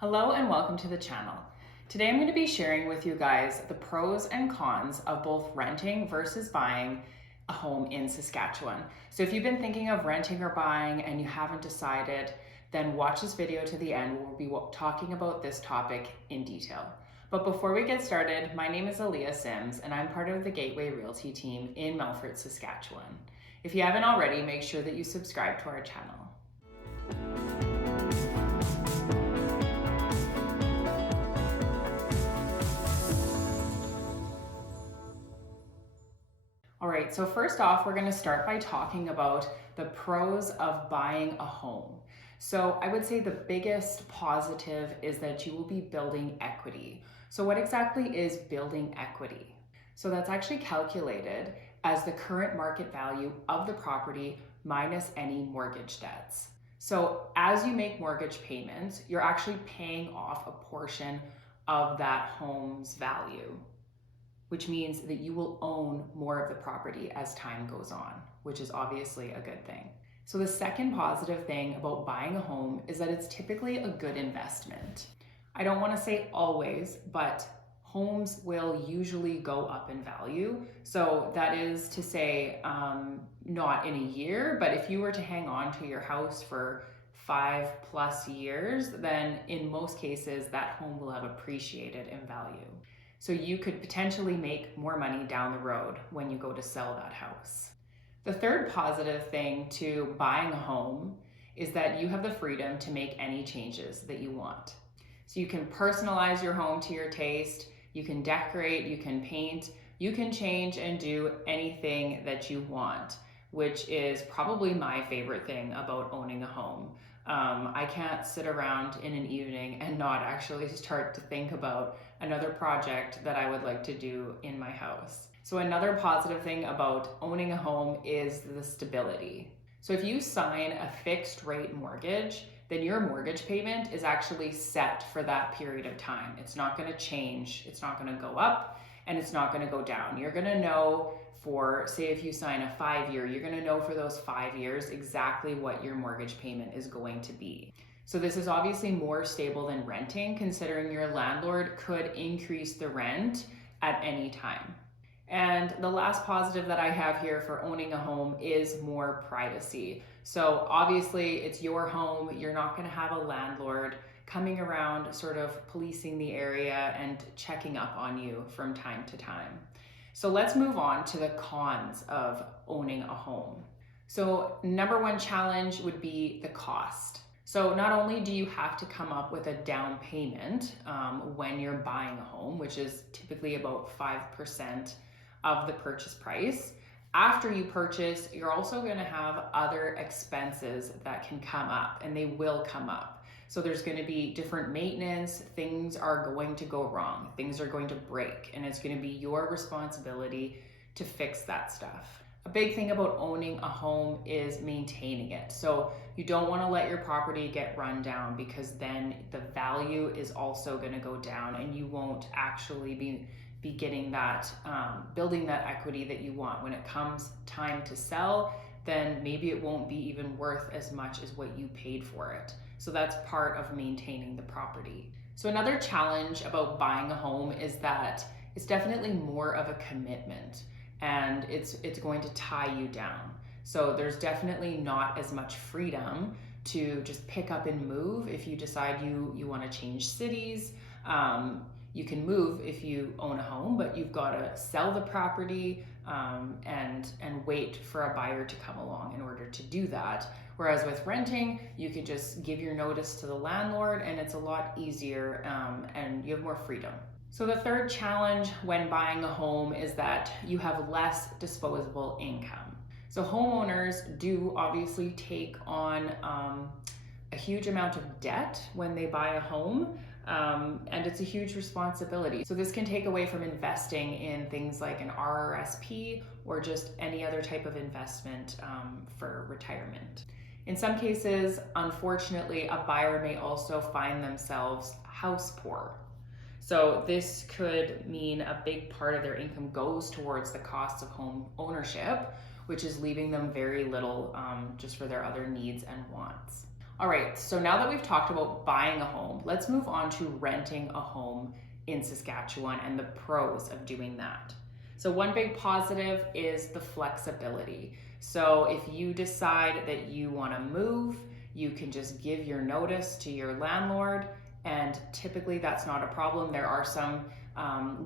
Hello and welcome to the channel. Today I'm going to be sharing with you guys the pros and cons of both renting versus buying a home in Saskatchewan. So if you've been thinking of renting or buying and you haven't decided, then watch this video to the end. We'll be talking about this topic in detail. But before we get started, my name is Eleah Sims and I'm part of the Gateway Realty team in Melfort, Saskatchewan. If you haven't already, make sure that you subscribe to our channel. All right, so first off, we're going to start by talking about the pros of buying a home. So I would say the biggest positive is that you will be building equity. So what exactly is building equity? So that's actually calculated as the current market value of the property minus any mortgage debts. So as you make mortgage payments, you're actually paying off a portion of that home's value, which means that you will own more of the property as time goes on, which is obviously a good thing. So the second positive thing about buying a home is that it's typically a good investment. I don't want to say always, but homes will usually go up in value. So that is to say, not in a year, but if you were to hang on to your house for 5+ years, then in most cases that home will have appreciated in value. So you could potentially make more money down the road when you go to sell that house. The third positive thing to buying a home is that you have the freedom to make any changes that you want. So you can personalize your home to your taste, you can decorate, you can paint, you can change and do anything that you want, which is probably my favorite thing about owning a home. I can't sit around in an evening and not actually start to think about another project that I would like to do in my house. So another positive thing about owning a home is the stability. So if you sign a fixed rate mortgage, then your mortgage payment is actually set for that period of time. It's not going to change, it's not going to go up, and it's not going to go down. You're going to know for, say if you sign a 5-year, you're going to know for those 5 years exactly what your mortgage payment is going to be. So this is obviously more stable than renting, considering your landlord could increase the rent at any time. And the last positive that I have here for owning a home is more privacy. So obviously it's your home, you're not going to have a landlord coming around sort of policing the area and checking up on you from time to time. So let's move on to the cons of owning a home. So number one challenge would be the cost. So not only do you have to come up with a down payment when you're buying a home, which is typically about 5% of the purchase price, after you purchase, you're also going to have other expenses that can come up, and they will come up. So there's going to be different maintenance, things are going to go wrong, things are going to break, and it's going to be your responsibility to fix that stuff. A big thing about owning a home is maintaining it. So you don't want to let your property get run down, because then the value is also going to go down and you won't actually be getting that, building that equity that you want. When it comes time to sell, then maybe it won't be even worth as much as what you paid for it. So that's part of maintaining the property. So another challenge about buying a home is that it's definitely more of a commitment, and it's going to tie you down. So there's definitely not as much freedom to just pick up and move if you decide you want to change cities. You can move if you own a home, but you've got to sell the property and wait for a buyer to come along in order to do that. Whereas with renting, you can just give your notice to the landlord and it's a lot easier and you have more freedom. So the third challenge when buying a home is that you have less disposable income. So homeowners do obviously take on a huge amount of debt when they buy a home. And it's a huge responsibility. So this can take away from investing in things like an RRSP or just any other type of investment for retirement. In some cases, unfortunately, a buyer may also find themselves house poor. So this could mean a big part of their income goes towards the cost of home ownership, which is leaving them very little just for their other needs and wants. All right, so now that we've talked about buying a home, let's move on to renting a home in Saskatchewan and the pros of doing that. So one big positive is the flexibility. So if you decide that you want to move, you can just give your notice to your landlord, and typically that's not a problem. There are some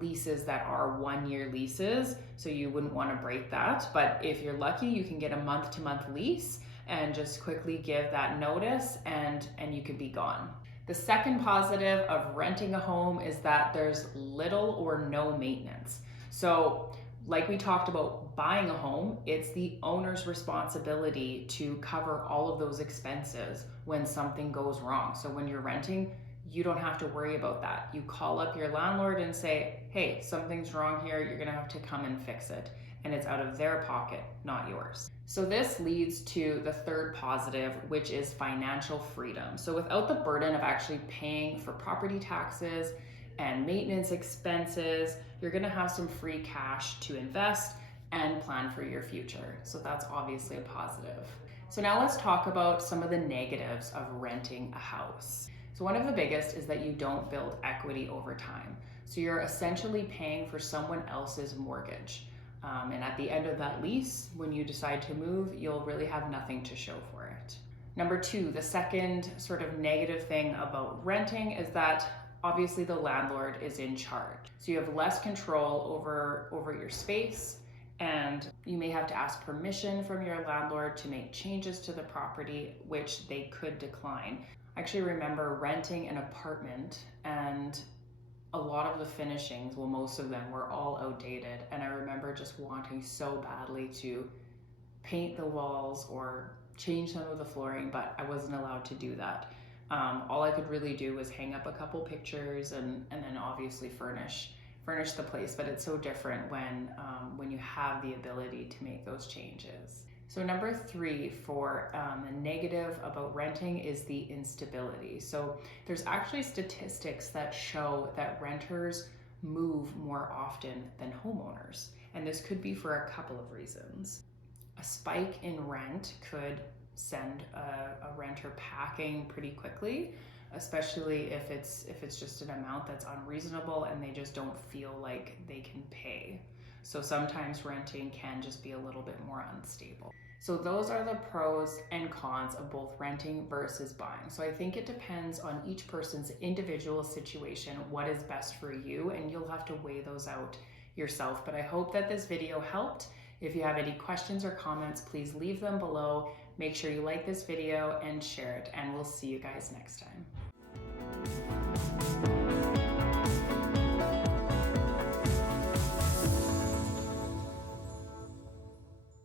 leases that are 1-year leases, so you wouldn't want to break that. But if you're lucky, you can get a month-to-month lease and just quickly give that notice and you could be gone. The second positive of renting a home is that there's little or no maintenance. So like we talked about buying a home, it's the owner's responsibility to cover all of those expenses when something goes wrong. So when you're renting, you don't have to worry about that. You call up your landlord and say, hey, something's wrong here, you're gonna have to come and fix it. And it's out of their pocket, not yours. So this leads to the third positive, which is financial freedom. So without the burden of actually paying for property taxes and maintenance expenses, you're gonna have some free cash to invest and plan for your future. So that's obviously a positive. So now let's talk about some of the negatives of renting a house. So one of the biggest is that you don't build equity over time. So you're essentially paying for someone else's mortgage. And at the end of that lease, when you decide to move, you'll really have nothing to show for it. Number two, the second sort of negative thing about renting is that obviously the landlord is in charge. So you have less control over your space, and you may have to ask permission from your landlord to make changes to the property, which they could decline. I actually remember renting an apartment, and a lot of the finishings, well, most of them were all outdated. And I remember just wanting so badly to paint the walls or change some of the flooring, but I wasn't allowed to do that. All I could really do was hang up a couple pictures and then obviously furnish the place. But it's so different when you have the ability to make those changes. So number three for the negative about renting is the instability. So there's actually statistics that show that renters move more often than homeowners. And this could be for a couple of reasons. A spike in rent could send a renter packing pretty quickly, especially if it's just an amount that's unreasonable and they just don't feel like they can pay. So sometimes renting can just be a little bit more unstable. So those are the pros and cons of both renting versus buying. So I think it depends on each person's individual situation, what is best for you, and you'll have to weigh those out yourself. But I hope that this video helped. If you have any questions or comments, please leave them below. Make sure you like this video and share it, and we'll see you guys next time.